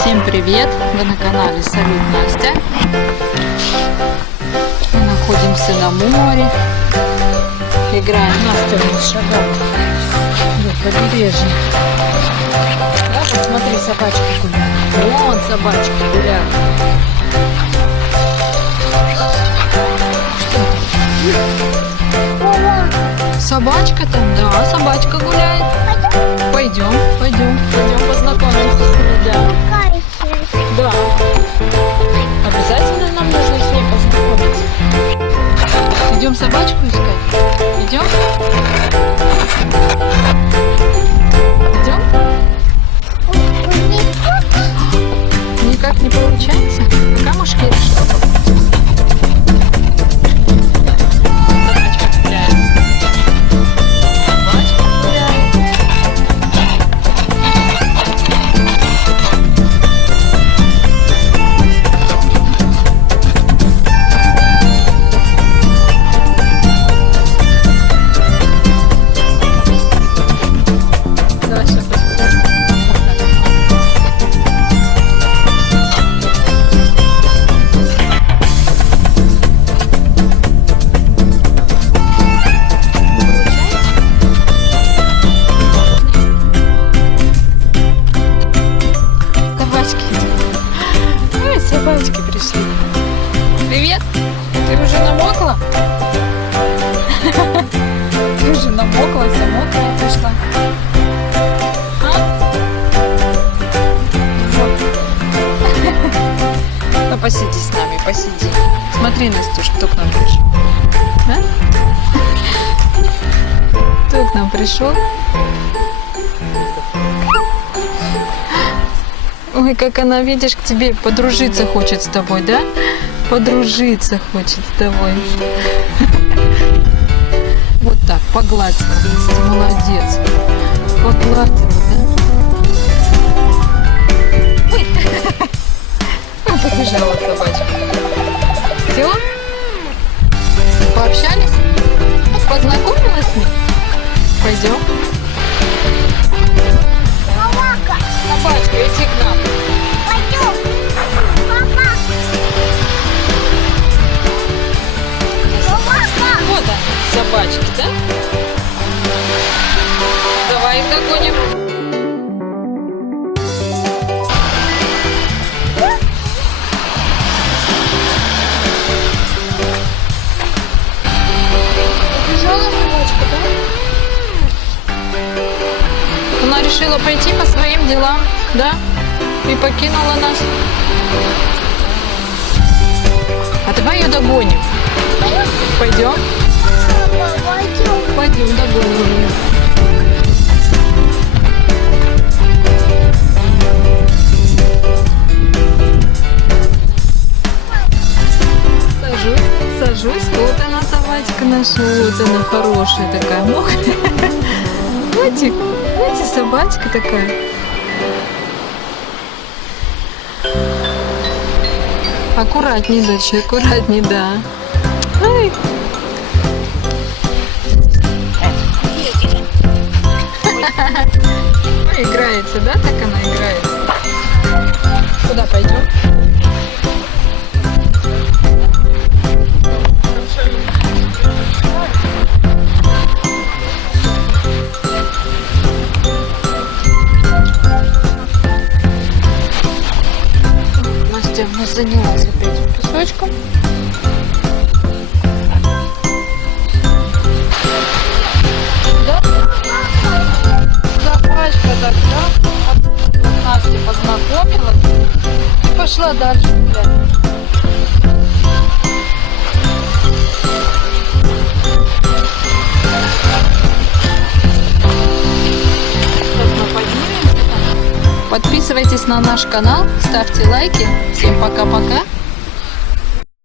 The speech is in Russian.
Всем привет! Вы на канале Салют Настя. Мы находимся на море. Играем. Настя у нас шагает по побережью. Да, посмотри, собачка гуляет. Вон собачка гуляет. Что? Собачка там? Да, собачка гуляет. Пойдем познакомимся с ней. Да. Обязательно нам нужно с ней познакомиться. Идем собачку искать? Идем? Идем? Никак не получается? Камушки решил. Собачки пришли. Привет! Ты уже намокла? Ты уже намокла, вся мокрая пришла. Ну посиди с нами, посиди. Смотри, Настюш, кто к нам пришел. Да? Кто к нам пришел? Ой, как она, видишь, к тебе подружиться хочет с тобой, да? Подружиться хочет с тобой. Вот так, погладила. Ты молодец. Погладила, да? Ой. Побежала собачка. Все? Пообщались? Познакомилась с ней? Пойдем. Собачка, иди к нам. Пойдем. Папа. Вот они, собачки, да? Давай их догоним. Побежала собачка, да? Она решила пойти по своим делам, да? И покинула нас. А давай ее догоним. Пойдем? Пойдем, догоним ее. Сажусь. Вот она, собачка наша. Вот она хорошая такая, мокрая. Котик. Видите, собачка такая. Аккуратней, доча, аккуратней, да. Ай. Играется, да? Так она играется. Куда пойдем? Настя у нас занялась опять песочком. Да? Собачка тогда Настя познакомилась и пошла дальше гулять. Подписывайтесь на наш канал, ставьте лайки. Всем пока-пока.